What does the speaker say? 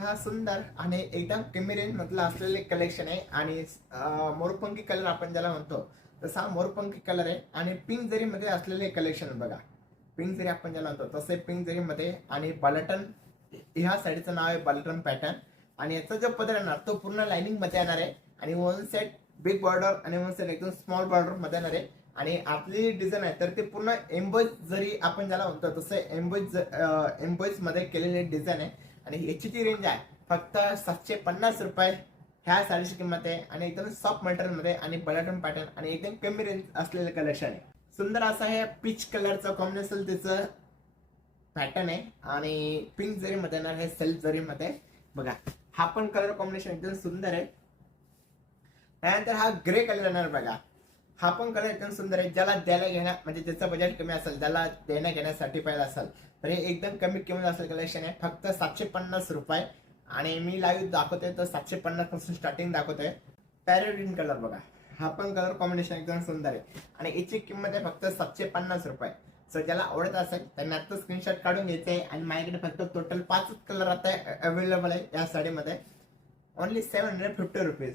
हा सुंदर आणि एकदम कमी रेंज मधलं असलेले कलेक्शन आहे आणि मोरपंखी कलर आपण ज्याला म्हणतो तसा मोरपंखी कलर आहे आणि पिंक जरी मध्ये असलेले कलेक्शन बघा. पिंक जरी आपण ज्याला म्हणतो तसे पिंक जरी मध्ये आणि बलटन ह्या साडीचं नाव आहे बलटन पॅटर्न आणि याचा जो पदर येणार तो पूर्ण लाइनिंग मध्ये येणार आहे आणि वन सेट बिग बॉर्डर आणि वन सेट एकदम स्मॉल बॉर्डर मध्ये येणार आहे आणि आपली डिझाईन आहे तर ते पूर्ण एम्बॉइज जरी आपण ज्याला म्हणतो तसं एम्बॉइज मध्ये केलेली डिझाईन आहे आणि याची जी रेंज आहे फक्त 750 रुपये ह्या साडीची किंमत आहे आणि एकदम सॉफ्ट मटेरियल मध्ये आणि बलटन पॅटर्न आणि एकदम कमी रेंज असलेलं कलेक्शन आहे. सुंदर असं हे पीच कलरचं कॉम्बिनेशन त्याचं पॅटर्न आहे आणि पिंक जरी मध्ये येणार हे सेल्फ जरी मध्ये बघा. हा पण कलर कॉम्बिनेशन एकदम सुंदर आहे. त्यानंतर हा ग्रे कलर येणार बघा. हा पण कलर एकदम सुंदर आहे. ज्याला द्यायला घेण्या म्हणजे ज्याचं बजेट कमी असेल ज्याला देण्या घेण्यासाठी पाहिजे असेल तर हे एकदम कमी किंमत असलेलं कलेक्शन आहे फक्त 750 रुपये आणि मी लाईव्ह दाखवतोय तर 750 पासून स्टार्टिंग दाखवतोय. पॅरेट ग्रीन कलर बघा. हा पण कलर कॉम्बिनेशन एकदम सुंदर आहे आणि याची किंमत आहे फक्त 750 रुपये. सो ज्याला आवडत असेल त्यांनी आता स्क्रीनशॉट काढून घ्यायचे आहे आणि माझ्याकडे फक्त टोटल 5 कलर आता अवेलेबल आहे या साडीमध्ये. Only 750 rupees.